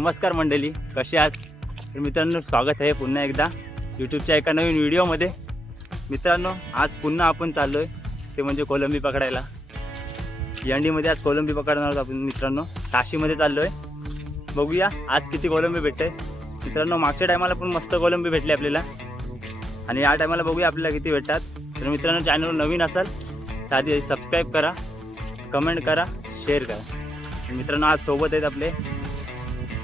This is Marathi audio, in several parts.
नमस्कार मंडळी कसे आहात? तर मित्रांनो स्वागत आहे पुन्हा एकदा यूट्यूबच्या एका नवीन व्हिडिओमध्ये. मित्रांनो आज पुन्हा आपण चाललो आहे ते म्हणजे कोलंबी पकडायला. यांडीमध्ये आज कोलंबी पकडणार आहोत आपण मित्रांनो. ताशीमध्ये चाललो आहे बघूया आज किती कोलंबी भेटते मित्रांनो मागच्या टायमाला पण मस्त कोलंबी भेटली आपल्याला. आणि या टायमाला बघूया आपल्याला किती भेटतात. तर मित्रांनो चॅनल नवीन असाल तर आधी सबस्क्राईब करा कमेंट करा शेअर करा. मित्रांनो आज सोबत आहेत आपले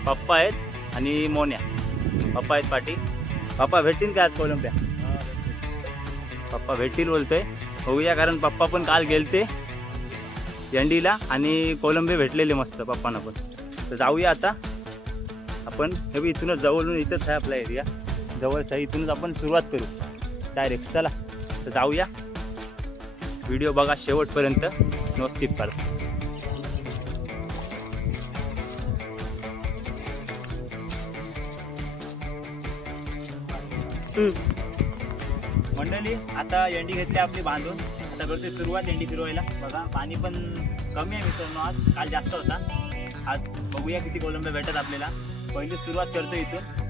पप्पा आहेत आणि मोन्या. पप्पा आहेत पाठी पप्पा भेटतील का आज कोलंब्या? पप्पा भेटतील बोलतोय. होऊया कारण पप्पा पण काल गेलते यंडीला आणि कोलंबे भेटलेले मस्त पप्पांना पण. तर जाऊया आता. आपण हे बी इथूनच जवळून इथंच आहे आपला एरिया जवळच आहे. इथूनच आपण सुरुवात करू. डायरेक्ट चला. तर जाऊया. व्हिडिओ बघा शेवटपर्यंत. नो स्किप करा. मंडळी आता एंडी घेतली आपली बांधून. आता करते सुरुवात एंडी फिरवायला. बघा पाणी पण कमी आहे मित्रांनो आज. काल जास्त होता. आज बघूया किती कोलंबे भेटत आपल्याला. पहिली सुरुवात करतो इथून.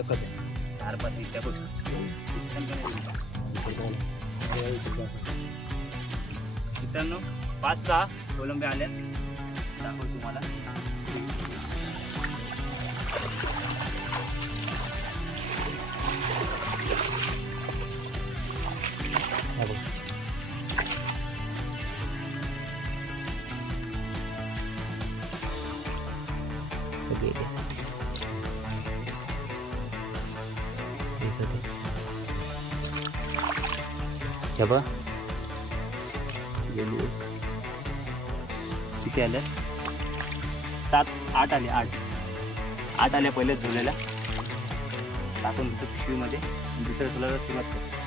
एकच चार पाच इथल्या बघ मित्रांनो पाच सहा कोलंबे आल्या दाखव तुम्हाला. हे बघा. गेली. किती आल्या सात आठ आले आठ. आठ आल्या पहिलेच झुलेल्या टाकून देतो पिशवीमध्ये. आणि दुसऱ्या तुला सुरुवात करतो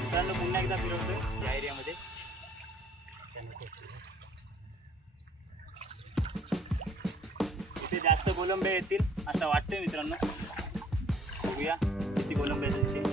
मित्रांनो पुन्हा एकदा फिरवतोय या एरियामध्ये. इथे जास्त कोलंबे येतील. असं वाटतंय मित्रांनो. बघूया किती कोलंबे येतील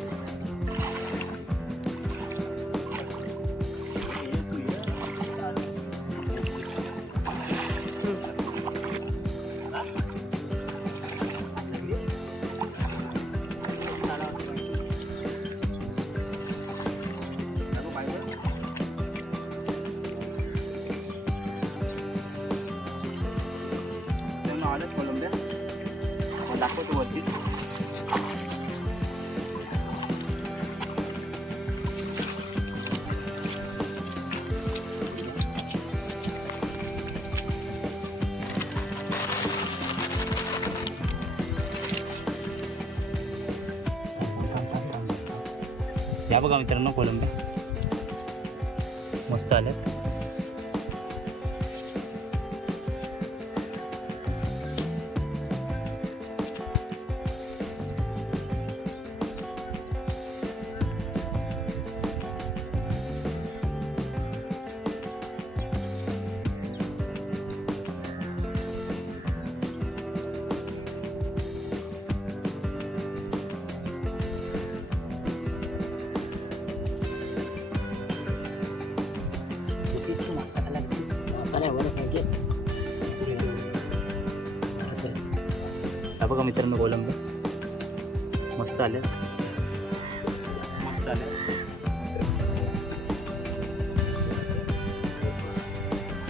बघा मित्रांनो कोलंबे. मस्त आल्यात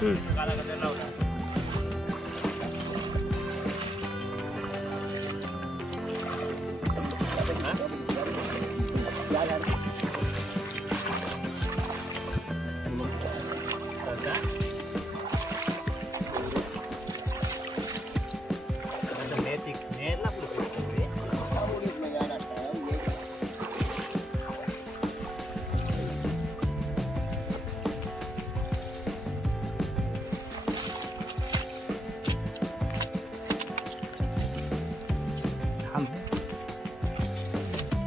काला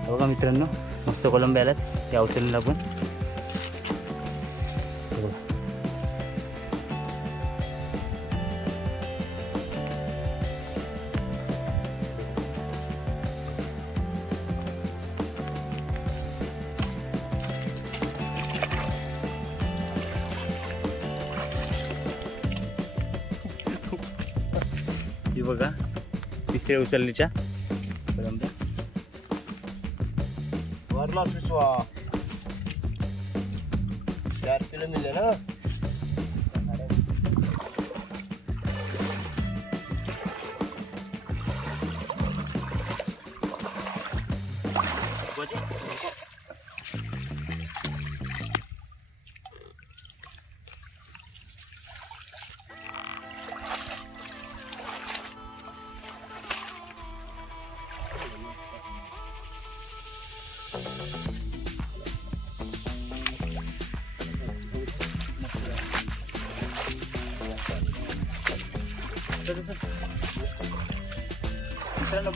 बघा मित्रांनो मस्त कोलंबी आल्यात त्या उचललेला पण हे बघा. तिसऱ्या उचलणीच्या वरला पिसवा चार किलो मिळले ना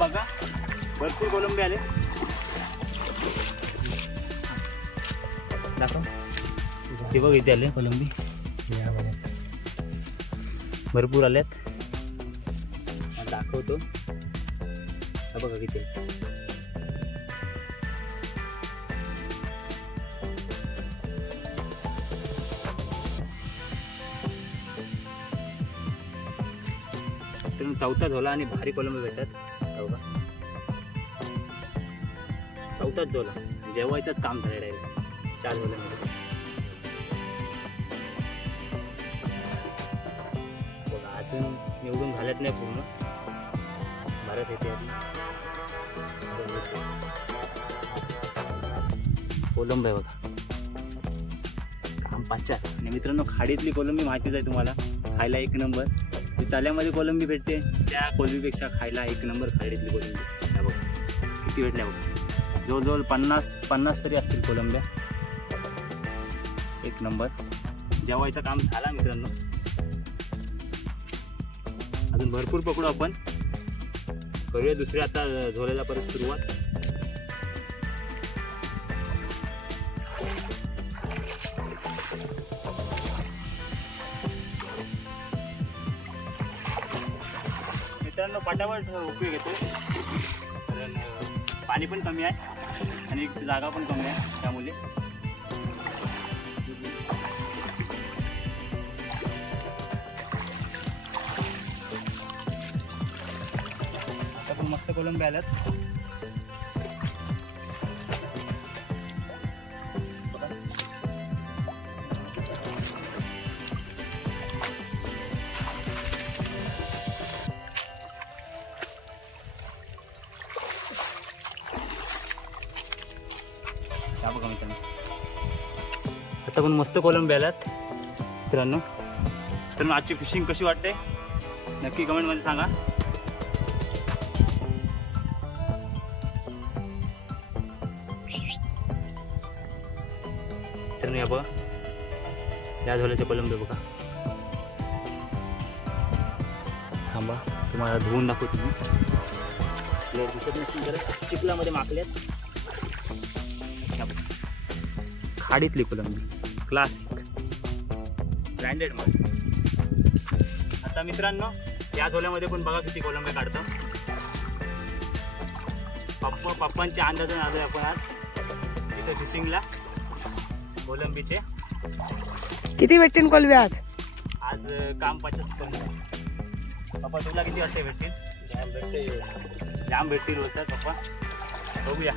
बघा. भरपूर कोलंबी आले. दाखव. ते बघ इथे आले कोलंबी. भरपूर आल्यात. दाखवतो. बघा किती चौथा झोला आणि भारी कोलंबी भेटतात. चौथाच झोला जेवायचंच काम झालेलं आहे. चार झोल्यामध्ये बघा अजून निवडून झाल्यात नाही पूर्ण. बरंच येते कोलंब आहे बघा. काम पचास आणि मित्रांनो खाडीतली कोलंबी माहितीच आहे तुम्हाला. खायला एक नंबर. तल्यामध्ये कोलंबी भेटते. त्या कोलंबीपेक्षा खायला एक नंबर खाडीतली कोलंबी. हे बघा किती भेटल्या बघ. जवळजवळ पन्नास पन्नास तरी असतील कोलंब्या. एक नंबर. जेवायचं काम झाला मित्रांनो. अजून भरपूर पकडू आपण. करूया दुसऱ्या आता झोल्याला परत सुरुवात. मित्रांनो उपयोग येतो कारण पाणी पण कमी आहे आणि जागा पण कमी आहे त्यामुळे. आता पण मस्त कोलंबी आल्यात. पण मस्त कोलंबी आल्यात. मित्रांनो तर आजची फिशिंग कशी वाटते? नक्की कमेंटमध्ये सांगा. तर या बघा. या झोल्याचे कोलंबी बघा. थांबा तुम्हाला धुवून दाखवतो मी. दिसत नसतील तर चिपलामध्ये माकल्यात खाडीतली कोलंबी. क्लासिक ब्रँडेडमध्ये. आता मित्रांनो या झोल्यामध्ये पण बघा किती कोलंबी काढतो. पप्पा पप्पांच्या अंदाजाने आलोय आपण आज. इथं फिशिंगला कोलंबीचे. किती भेटतील कोलबी आज? आज काम पचास पप्पा तुला किती वाटते भेटतील? जाम भेटते जाम भेटतील बोलतात पप्पा. बघूया.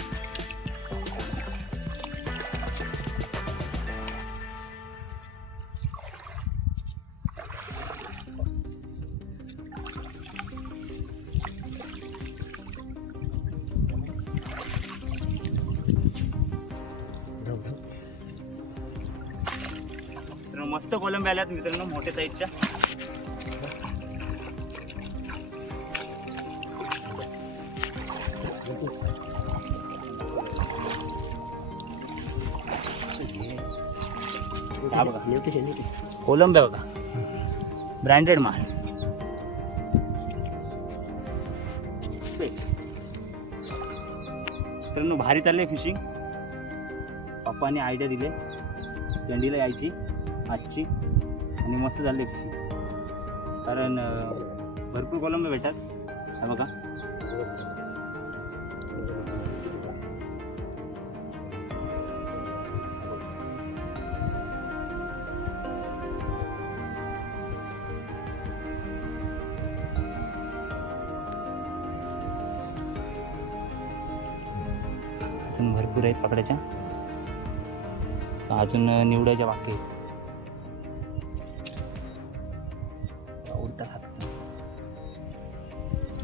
कोलंबी आल्यात मित्रांनो मोठ्या साईजच्या. हा बघा ब्रँडेड माल. मित्रांनो भारी चालले फिशिंग पप्पाने आयडिया दिले. थंडीला यायची. आजची. आणि मस्त झाली कशी कारण भरपूर कोलंबे भेटतात. हा बघा. अजून भरपूर आहेत पकडायच्या अजून निवडायच्या बाकी आहेत. उडता हात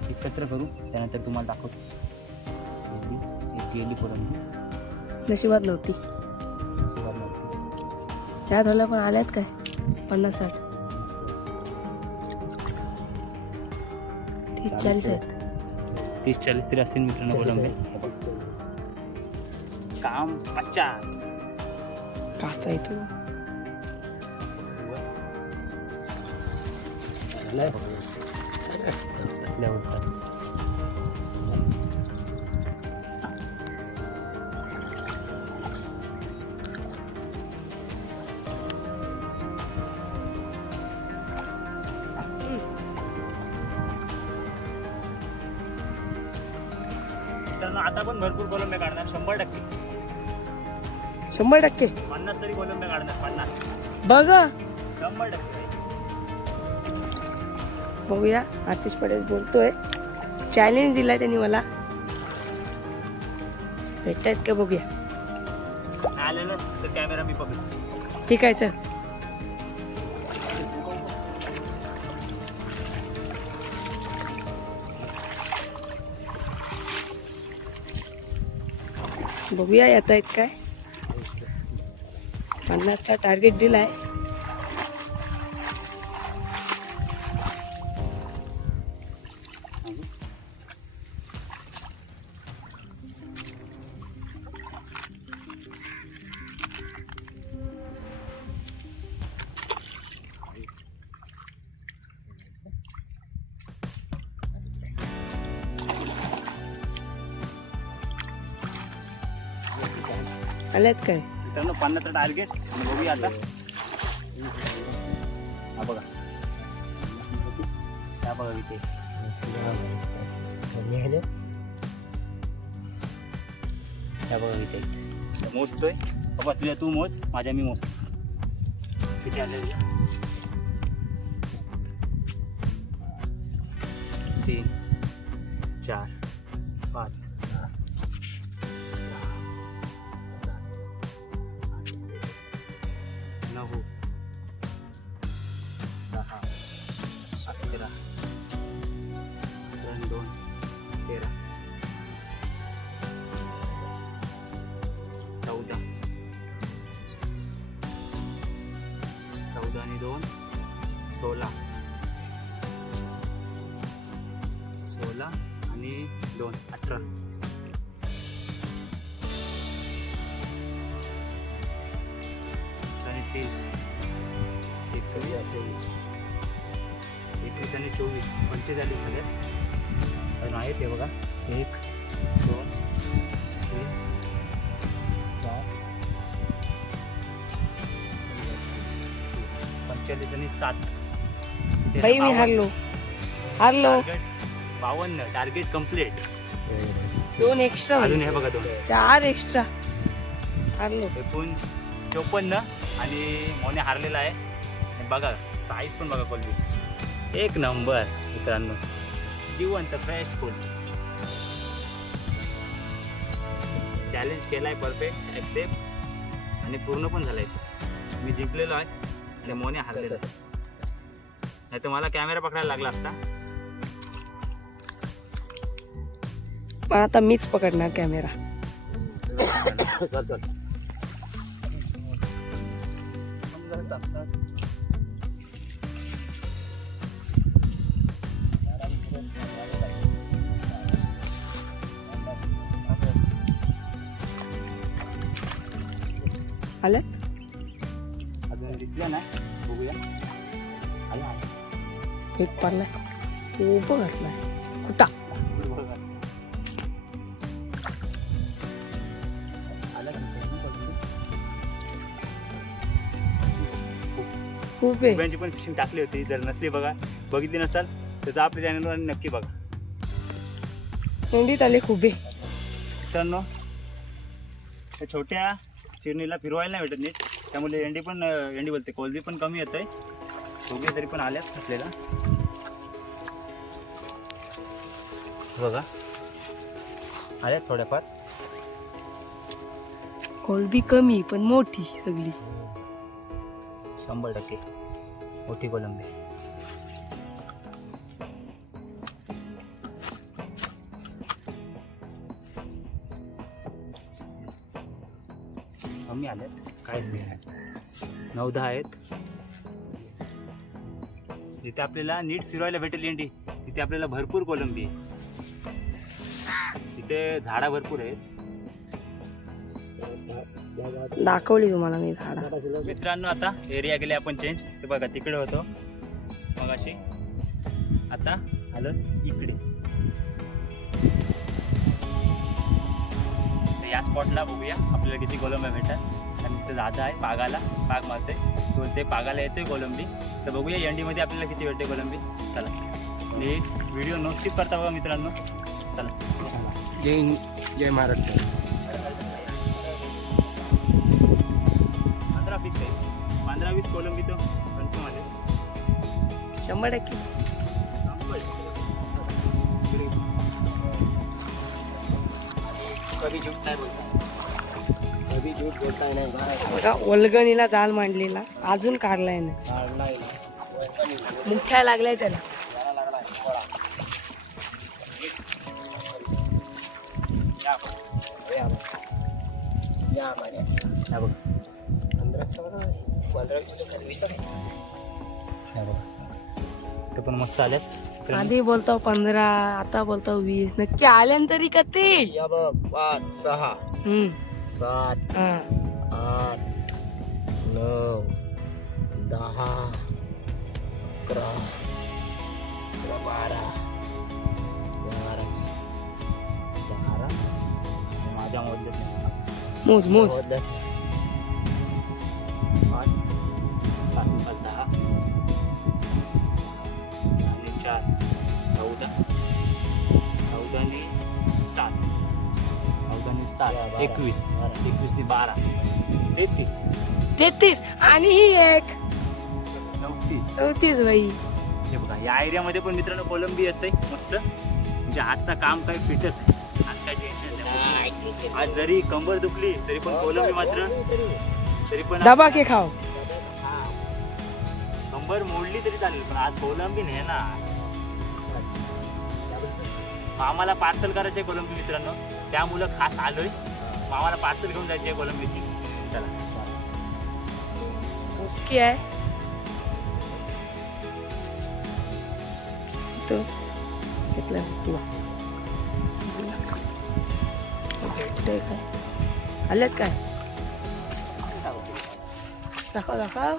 एकत्र करू त्यानंतर तुम्हाला दाखवतो. गेली एक गेली पर्यंत नशिबात नव्हती. त्या थोड्या पण आल्यात काय? पन्नास साठ. तीस चाळीस आहेत. तीस चाळीस तरी असतील मित्रांनो कोलंबे काम पचास. काचा येतो उडतात मित्रांनो आता पण भरपूर कोलंबे काढणार शंभर टक्के. शंभर टक्के? पन्नास तरी कोलंबे काढणार पन्नास. बघ. शंभर टक्के. बघूया. आतिश पटेल बोलतोय. चॅलेंज दिलाय त्यांनी मला. भेटतात का बघूया. आले ना कॅमेरा मी ठीक आहे सर बघूया येत आहेत काय? पन्नासचा टार्गेट दिला आहे पन्नासचा टार्गेट बघूया आता. हा बघा. हा बघा इथे. ह्या बघा इथे. मोजतोय. बाबा तुझ्या तू मोज माझ्या मी मोज. किती आले? तीन चार पाच दोन सोळा सोळा आणि दोन अठरा आणि तीन एकवीस एकवीस आणि चोवीस पंचेचाळीस झाले अजून आहेत हे बघा एक आणि सात बाई मी. हारलो. हारलो. टार्गेट बावन्न. टार्गेट कंप्लीट दोन एक्स्ट्रा अजून हे बघा दोन. चार एक्स्ट्रा हारलो. एकूण चोपन्न आणि मोने हारलेला आहे. बघा साईज पण बघा कोलबीची एक नंबर मित्रांनो. जिवंत फ्रेश फुल चॅलेंज केलाय परफेक्ट ॲक्सेप्ट आणि पूर्ण पण झालाय. तो. मी जिंकलेलो आहे. आणि मोने हारलेला नाही तर मला कॅमेरा पकडायला लागला असता. पण आता मीच पकडणार कॅमेरा. आल्यात? एक पाडला उभं कुठा खूप आहे पण फिशिंग टाकली होती जर नसली बघा बघितली नसाल त्याचा आपल्या चॅनलवर नक्की बघा हिंडीत आले खूप आहे मित्रांनो छोट्या चिरणीला फिरवायला नाही भेटत नीट त्यामुळे एंडी पण एंडी बोलते कोलबी पण कमी येत आहे दोघे तरी पण आल्यात आपल्याला. बघा. आल्यात थोड्याफार. कोलबी कमी पण मोठी सगळी. शंभर टक्के. मोठी कोलंबी. कमी आल्यात. काहीच नाही नऊ दहा आहेत. जिथे आपल्याला नीट फिरवायला भेटेल एंडी तिथे आपल्याला भरपूर कोलंबी आहे. तिथे झाडा भरपूर आहेत. दाखवली तुम्हाला मी झाडा. मित्रांनो आता एरिया गेले आपण चेंज ते बघा तिकडे होतो. मग अशी आता आलो इकडे. या स्पॉटला बघूया आपल्याला किती कोलंबी भेटतात. तिथे दादा आहे पागाला पाग मारते तो ते पागाला येतोय कोलंबी. तर बघूया एंडीमध्ये आपल्याला किती भेटते कोलंबी. चला. आणि व्हिडिओ नो स्किप करता बघा मित्रांनो. चला. जय हिंद जय महाराष्ट्र. पंधरा फिक्स आहे. पंधरा वीस कोलंबी तर कन्फर्म आले शंभर टक्के. कभी झूठ नाही बघा वल्गणीला जाल मांडलेला. अजून काढलाय ना मुठ्या लागलाय त्याला. ते पण मस्त आल्यात आधी बोलतो पंधरा आता बोलतो वीस. नक्की आल्यानंतरी का ते? या बघ पाच सहा. हम्म. सात हा आठ नऊ दहा अकरा अकरा बारा बारा बारा माझ्या मधले मोज सात. एकवीस आणि बारा तेहतीस. तेहतीस. आणि ही एक? चौतीस. चौतीस बाई. हे बघा या एरियामध्ये पण मित्रांनो कोलंबी येतंय मस्त. म्हणजे आजचा काम काही फिटच आहे. आज काय टेन्शन नाही. आज जरी कंबर दुखली तरी पण कोलंबी मात्र तरी पण डबा के खाओ. कंबर मोडली तरी चालेल पण आज कोलंबी नाही ना. मामाला पार्सल करायचे कोलंबी मित्रांनो. त्यामुळं खास आलोय. मामाला पार्सल घेऊन जायची आहे कोलंबीची. चला. उसकी आहे. तो घेतला तुला भेटतंय काय आल्यात काय? दाखव दाखव.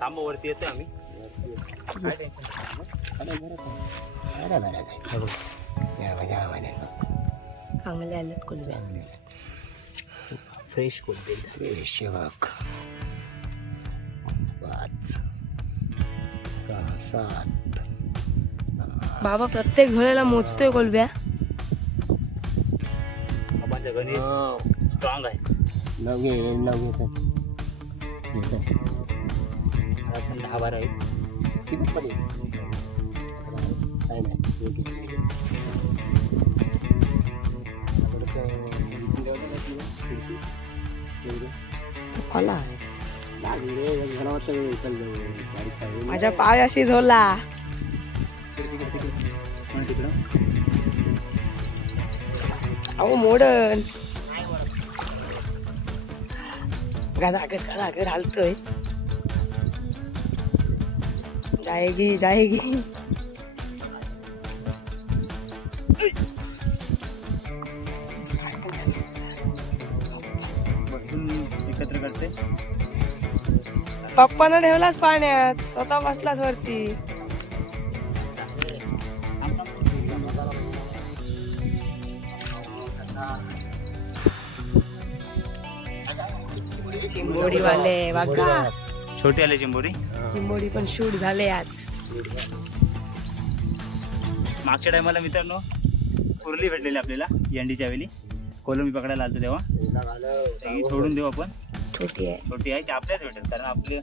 थांबा वरती येतोय आम्ही. काय टेन्शन चांगले आल्यात कोलब्या फ्रेश कोलंबी शिवक पाच सहा सात. बाबा प्रत्येक झोळ्याला मोजतोय कोलब्या बाबांचं गणित स्ट्रॉंग आहे. नवगे नवगे सर मला पण दहा बारा आहेत किती पडेल काय नाही माझ्या पायाशी झोला. अहो मोडन गादा अगर गादा अगर हालतोय. जाएगी जाएगी बसून एकत्र करते? पप्पानं ठेवलाच पाण्यात? स्वतः बसलाच वरती. चिंबोडी वाले बघा छोटी आली चिंबोरी चिंबोडी पण शूट झाले आज. मागच्या टायमाला मित्रांनो कुर्ली भेटलेली आपल्याला यंडीच्या वेळी. कोलंबी पकडायला आलतो तेव्हा. ती सोडून देऊ आपण. छोटी आहे. छोटी आहे ती आपल्याच भेटेल? कारण आपले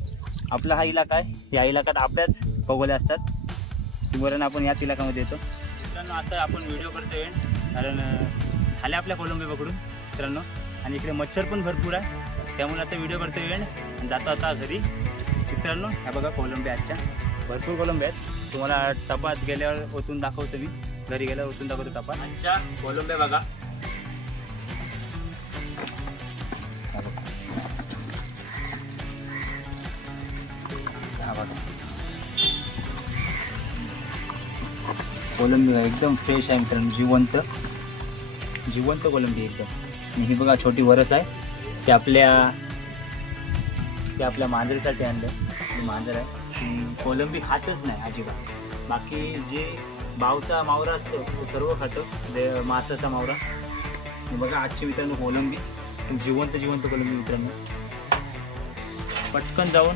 आपला हा इलाका आहे. या इलाक्यात आपल्याच पगोल्या असतात. चिंबोऱ्यांना आपण याच इलाक्यामध्ये येतो. मित्रांनो आता आपण व्हिडिओ करतोय. कारण अं, झाले आपल्या कोलंबी पकडून मित्रांनो. आणि इकडे मच्छर पण भरपूर आहे. त्यामुळे आता व्हिडिओ करतोय एंड आणि जातो आता घरी. मित्रांनो ह्या बघा कोलंबी आजच्या. भरपूर कोलंबी आहेत. तुम्हाला टपात गेल्यावर ओतून दाखवतो मी. घरी गेल्यावर ओतून दाखवतो टपात आजच्या कोलंब्या बघा. कोलंबी एकदम फ्रेश आहे मित्रांनो जिवंत. जिवंत कोलंबी एकदम. आणि ही बघा छोटी वरस आहे. ते आपल्या ते आपल्या मांजरीसाठी आणलं. मांजर आहे. कोलंबी खातच नाही अजिबात. बाकी जे बावचा मावरा असतो तो सर्व खातो. दे मासाचा मावरा. बघा आजची मित्रांनो कोलंबी. जिवंत जिवंत कोलंबी मित्रांनो. पटकन जाऊन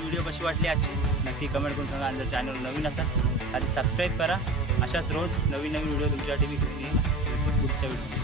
व्हिडिओ कशी वाटली आजची? नक्की कमेंट करून सांगा. आणि जर चॅनल नवीन असाल आधी सबस्क्राईब करा. अशाच रोज नवीन नवीन व्हिडिओ तुमच्यासाठी मी घेऊन येईल पुढच्या व्हिडिओ